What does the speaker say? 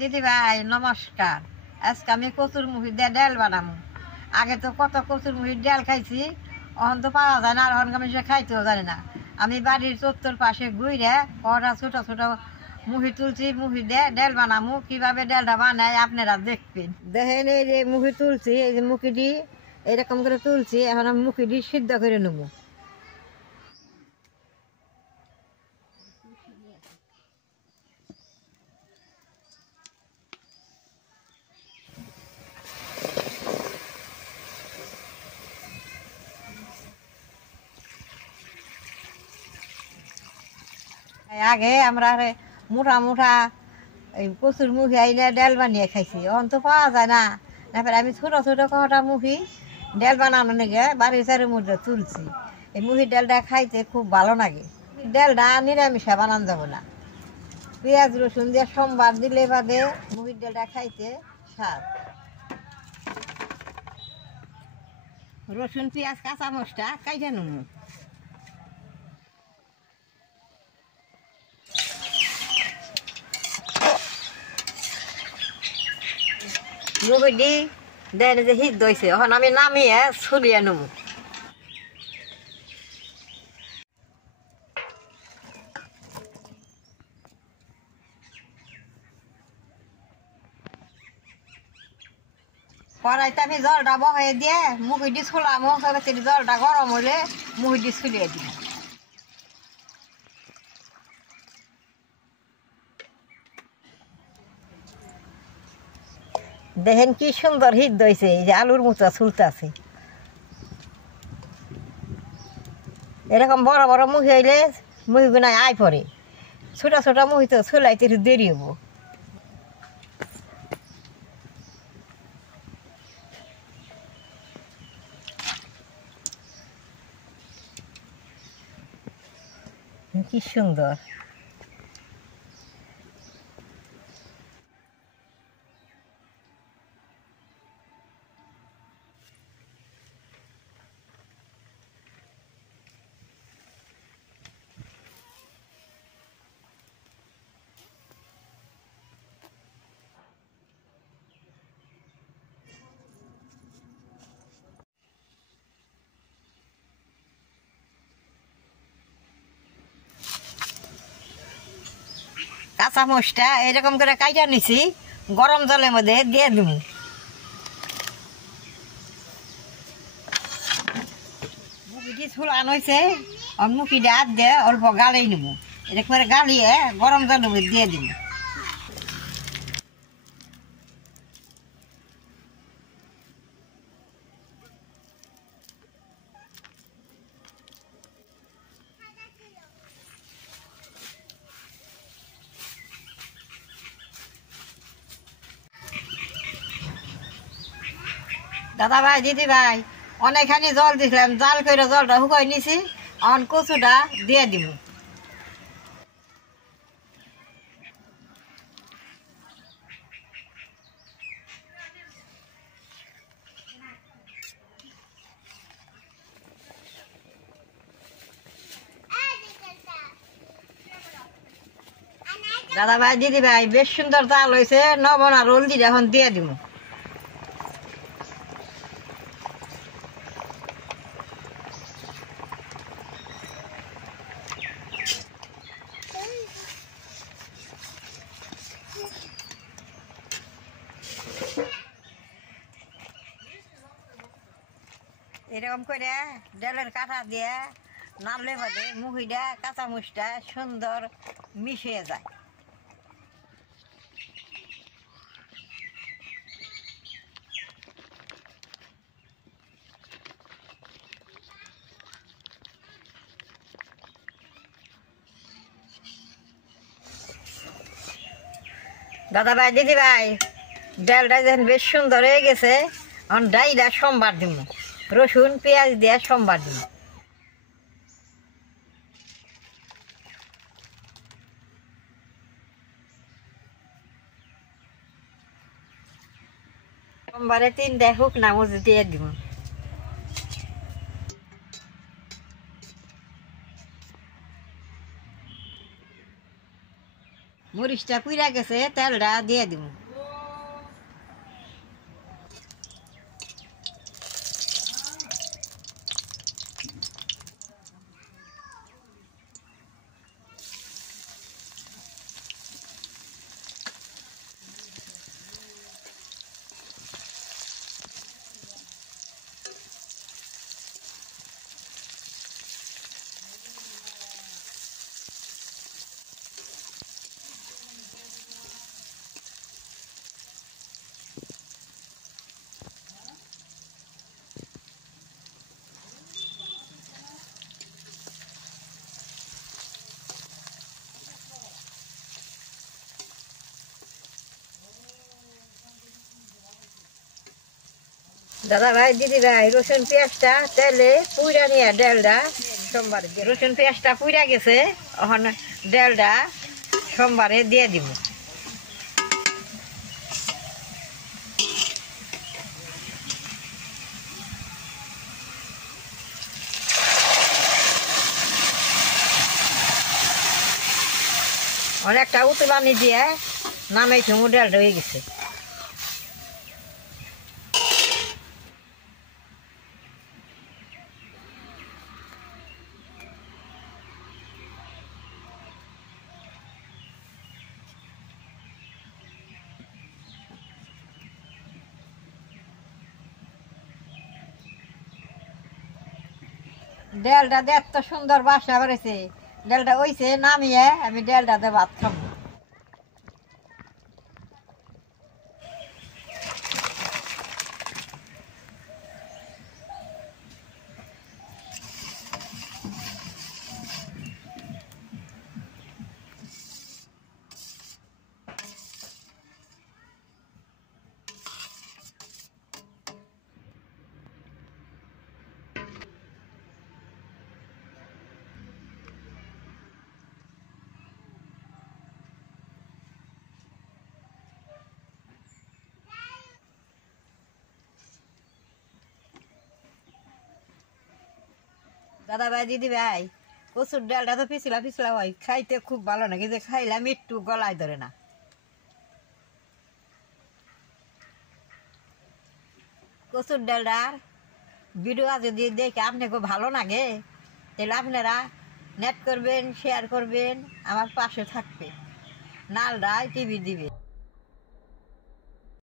দিদি ভাই নমস্কার। আজকে আমি কচুর মুখি দিয়ে ডাল বানাবো। আগে তো কত কচুর মুখির ডাল খাইছি, এখন তো পাওয়া যায় না, আর এখন আমি সে খাইতেও জানি না। আমি বাড়ির চত্বর পাশে ঘুরে কটা ছোট ছোট মুখি তুলছি, মুখি দিয়ে ডাল বানাবো। কিভাবে ডালটা বানায় আপনারা দেখবেন। দেখেন এই যে মুখি তুলছি, এই যে মুখিটি এরকম করে তুলছি। এখন আমি মুখিটি সিদ্ধ করে নেবো। আগে আমরা মোটা মোটা এই কচুর মুখি আইলে ডাল বানিয়ে খাইছি, এখন তো পাওয়া যায় না। তারপরে আমি ছোটো ছোটো কটা মুখি ডাল বানানো নাকি বাড়ির চারের মধ্যে তুলছি। এই মুখির ডালটা খাইতে খুব ভালো লাগে। ডালটা নিরামিষা বানানো যাবো না, পেঁয়াজ রসুন দিয়ে সোমবার দিলে বাদে মুখির ডালটা খাইতে স্বাদ। রসুন পেঁয়াজ কাঁচা মশলা কাইটে নেবো। মুখিটি দেন যে হিট দইছে, এখন আমি নামিয়ে ছুলিয়ে নেব। কড়াইতে আমি জলটা বহাই দিয়ে মুখিটি ছুলাম, জলটা গরম হলে মুখিটি ছুলিয়ে দিই। দেখেন কি সুন্দর হিট দইছে, এই যে আলুর মতো ছুলতে আছে। এরকম বড় বড় মুখি হইলে মুখিগুনায় আয় পড়ে, ছোট ছোট মুখি তো ছুলাইতে একটু দেরি হবো। কি সুন্দর। কাঁচা মশটা এরকম করে কাইটা নিছি, গরম জলের মধ্যে দিয়ে দিব। মুখিটি ছুলানো হয়েছে, মুখিটা হাত দিয়ে অল্প গালিয়ে নেব। এরকম করে গালিয়ে গরম জলের মধ্যে দিয়ে দিব। দাদা ভাই দিদি ভাই অনেকখানি জল দিছিলাম, জাল করে জলটা শুকাই নিছি। এখন কচুটা দিয়ে দিব। দাদা ভাই দিদি ভাই বেশ সুন্দর জাল হয়েছে, নবনা রোল দিয়ে এখন দিয়ে দিব। এরকম করে ডালের কাঁটা দিয়ে নাড়লে বাদে মুখিটা কাঁচা মুচটা সুন্দর মিশিয়ে যায়। দাদা ভাই দিদি ভাই ডালটা যখন বেশ সুন্দর হয়ে গেছে, এখন ডাইটা সোমবার দিব। রসুন পেঁয়াজ দিয়ে সোমবার দিব। সোমবারে 3টা শুকনা মরিচ দিয়ে দিব। মরিচটা পুড়া গেছে, তেলটা দিয়ে দিব। দাদা ভাই, দিদি ভাই, রসুন পেঁয়াজটা তেলে পুইরা নিয়ে ডালটা সোমবারে, রসুন পেঁয়াজটা পুইরা গেছে, এখন ডালটা সোমবারে দিয়ে দিব। অনেকটা উতলানি দিয়ে নামাই থুমু, ডালটা হয়ে গেছে। ডালটা দিয়ে এত সুন্দর বাসনা বেড়েছে, ডালটা হইছে, নামিয়ে আমি ডালটাতে ভাত খাবো। দাদা ভাই, দিদি ভাই, কচুর ডালটা তো পিছলা পিছলা হয়, খাইতে খুব ভালো নাকি, যে খাইলাম একটু গলায় ধরে না। কচুর ডালটার ভিডিও যদি দেখে আপনাকে ভালো লাগে, তাহলে আপনারা নেট করবেন, শেয়ার করবেন, আমার পাশে থাকবে, নালডায় টিভি দিবে।